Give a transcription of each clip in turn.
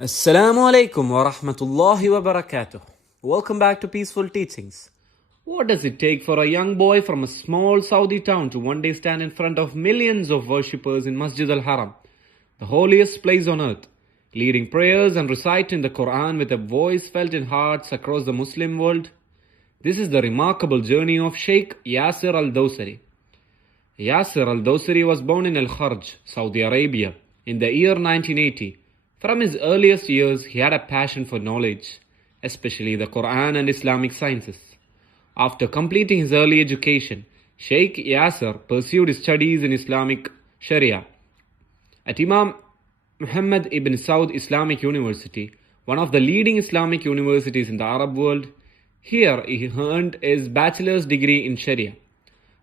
Assalamu alaikum wa rahmatullahi wa barakatuh. Welcome back to Peaceful Teachings. What does it take for a young boy from a small Saudi town to one day stand in front of millions of worshippers in Masjid Al-Haram, the holiest place on earth, leading prayers and reciting the Quran with a voice felt in hearts across the Muslim world? This is the remarkable journey of Sheikh Yaser Al Dossari. Yasser Al Dossari was born in Al-Kharj, Saudi Arabia, in the year 1980. From his earliest years, he had a passion for knowledge, especially the Quran and Islamic sciences. After completing his early education, Sheikh Yaser pursued his studies in Islamic Sharia at Imam Muhammad ibn Saud Islamic University, one of the leading Islamic universities in the Arab world. Here, he earned his bachelor's degree in Sharia.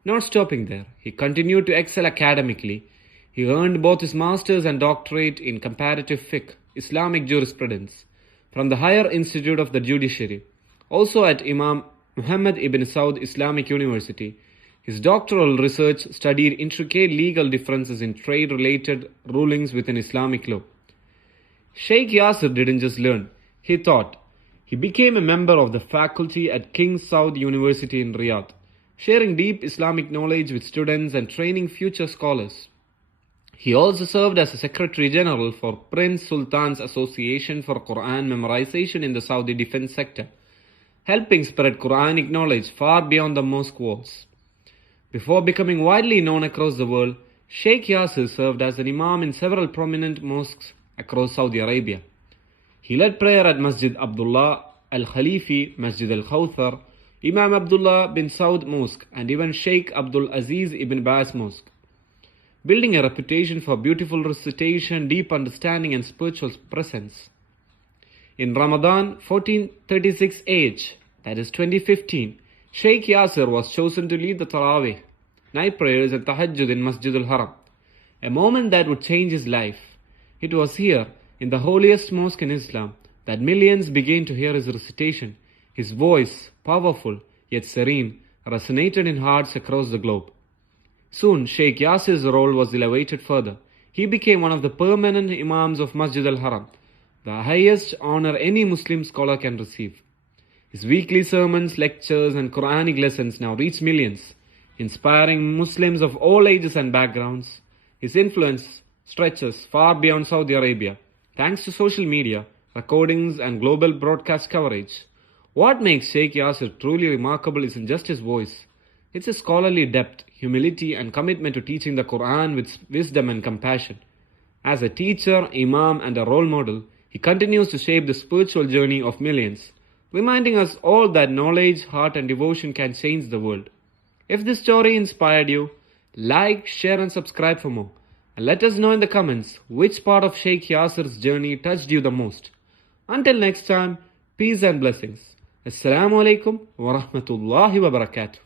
Not stopping there, he continued to excel academically. He earned both his master's and doctorate in comparative fiqh, Islamic jurisprudence, from the Higher Institute of the Judiciary. Also at Imam Muhammad ibn Saud Islamic University, his doctoral research studied intricate legal differences in trade-related rulings within Islamic law. Sheikh Yaser didn't just learn, he taught. He became a member of the faculty at King Saud University in Riyadh, sharing deep Islamic knowledge with students and training future scholars. He also served as a Secretary General for Prince Sultan's Association for Quran Memorization in the Saudi defense sector, helping spread Quranic knowledge far beyond the mosque walls. Before becoming widely known across the world, Sheikh Yaser served as an Imam in several prominent mosques across Saudi Arabia. He led prayer at Masjid Abdullah Al-Khalifi, Masjid Al-Khawthar, Imam Abdullah bin Saud Mosque, and even Sheikh Abdul Aziz ibn Baz Mosque, building a reputation for beautiful recitation, deep understanding, and spiritual presence. In Ramadan 1436 AH, that is 2015, Sheikh Yaser was chosen to lead the Taraweeh, night prayers and Tahajjud in Masjid Al-Haram, a moment that would change his life. It was here, in the holiest mosque in Islam, that millions began to hear his recitation. His voice, powerful yet serene, resonated in hearts across the globe. Soon, Sheikh Yaser's role was elevated further. He became one of the permanent Imams of Masjid Al-Haram, the highest honor any Muslim scholar can receive. His weekly sermons, lectures, and Quranic lessons now reach millions, inspiring Muslims of all ages and backgrounds. His influence stretches far beyond Saudi Arabia, thanks to social media, recordings, and global broadcast coverage. What makes Sheikh Yaser truly remarkable isn't just his voice. It's his scholarly depth, humility, and commitment to teaching the Quran with wisdom and compassion. As a teacher, Imam, and a role model, he continues to shape the spiritual journey of millions, reminding us all that knowledge, heart, and devotion can change the world. If this story inspired you, like, share, and subscribe for more. And let us know in the comments which part of Sheikh Yaser's journey touched you the most. Until next time, peace and blessings. Assalamu alaikum wa rahmatullahi wa barakatuh.